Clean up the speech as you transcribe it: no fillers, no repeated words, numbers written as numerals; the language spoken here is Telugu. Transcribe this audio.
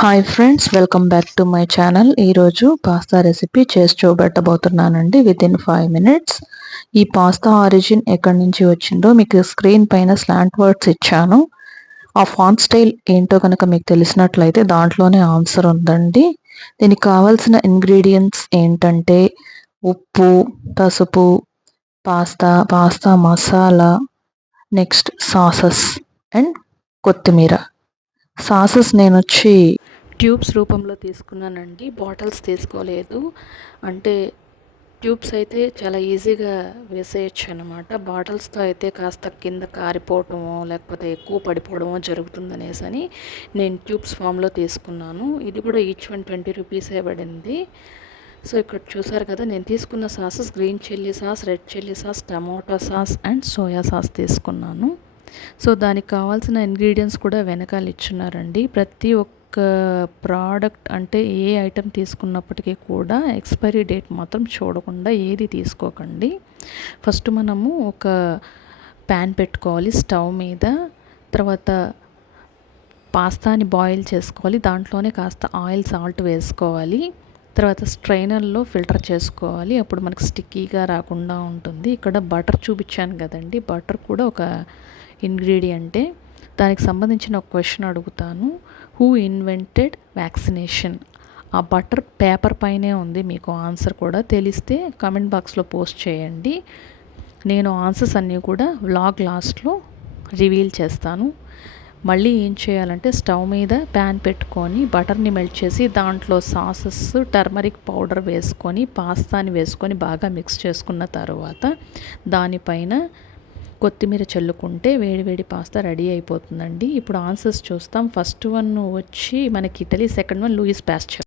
Hi friends, welcome back to my channel. ఈరోజు పాస్తా రెసిపీ చేసి చూపెట్టబోతున్నానండి విత్ ఇన్ 5 minutes. ఈ పాస్తా ఆరిజిన్ ఎక్కడి నుంచి వచ్చిందో మీకు స్క్రీన్ పైన స్లాంట్ వర్డ్స్ ఇచ్చాను. ఆ ఫాంట్ స్టైల్ ఏంటో కనుక మీకు తెలిసినట్లయితే దాంట్లోనే ఆన్సర్ ఉందండి. దీనికి కావాల్సిన ఇంగ్రీడియంట్స్ ఏంటంటే ఉప్పు, పసుపు, pasta masala, next sauces and కొత్తిమీర. సాసెస్ నేను వచ్చి ట్యూబ్స్ రూపంలో తీసుకున్నానండి, బాటిల్స్ తీసుకోలేదు. అంటే ట్యూబ్స్ అయితే చాలా ఈజీగా వేసేయచ్చు అనమాట. బాటిల్స్తో అయితే కాస్త కింద కారిపోవటమో లేకపోతే ఎక్కువ పడిపోవడమో జరుగుతుందనేసి అని నేను ట్యూబ్స్ ఫామ్లో తీసుకున్నాను. ఇది కూడా ఈచ్ 20 రూపీసే పడింది. సో ఇక్కడ చూసారు కదా, నేను తీసుకున్న sauces green chilli sauce, red chilli sauce, tomato sauce and soya sauce తీసుకున్నాను. సో దానికి కావాల్సిన ఇంగ్రీడియంట్స్ కూడా వెనకాల ఇచ్చున్నారండి. ప్రతి ఒక్క ప్రోడక్ట్ అంటే ఏ ఐటెం తీసుకున్నప్పటికీ కూడా ఎక్స్పైరీ డేట్ మాత్రం చూడకుండా ఏది తీసుకోకండి. ఫస్ట్ మనము ఒక ప్యాన్ పెట్టుకోవాలి స్టవ్ మీద. తర్వాత పాస్తాని బాయిల్ చేసుకోవాలి. దాంట్లోనే కాస్త ఆయిల్, సాల్ట్ వేసుకోవాలి. తర్వాత స్ట్రైనర్లో ఫిల్టర్ చేసుకోవాలి. అప్పుడు మనకు స్టిక్కీగా రాకుండా ఉంటుంది. ఇక్కడ బటర్ చూపించాను కదండి, బటర్ కూడా ఒక ఇంగ్రీడియంటే. దానికి సంబంధించిన ఒక క్వశ్చన్ అడుగుతాను. Who invented vaccination? ఆ బటర్ పేపర్ పైనే ఉంది. మీకు ఆన్సర్ కూడా తెలిస్తే కామెంట్ బాక్స్లో పోస్ట్ చేయండి. నేను ఆన్సర్స్ అన్నీ కూడా వ్లాగ్ లాస్ట్లో రివీల్ చేస్తాను. మళ్ళీ ఏం చేయాలంటే స్టవ్ మీద ప్యాన్ పెట్టుకొని బటర్ని మెల్ట్ చేసి దాంట్లో సాసెస్, టర్మరిక్ పౌడర్ వేసుకొని పాస్తాని వేసుకొని బాగా మిక్స్ చేసుకున్న తర్వాత దానిపైన కొత్తిమీర చల్లుకుంటే వేడి పాస్తా రెడీ అయిపోతుందండి. ఇప్పుడు ఆన్సర్స్ చూస్తాం. ఫస్ట్ వన్ వచ్చి మనకి Italy, second one Louis Pasteur.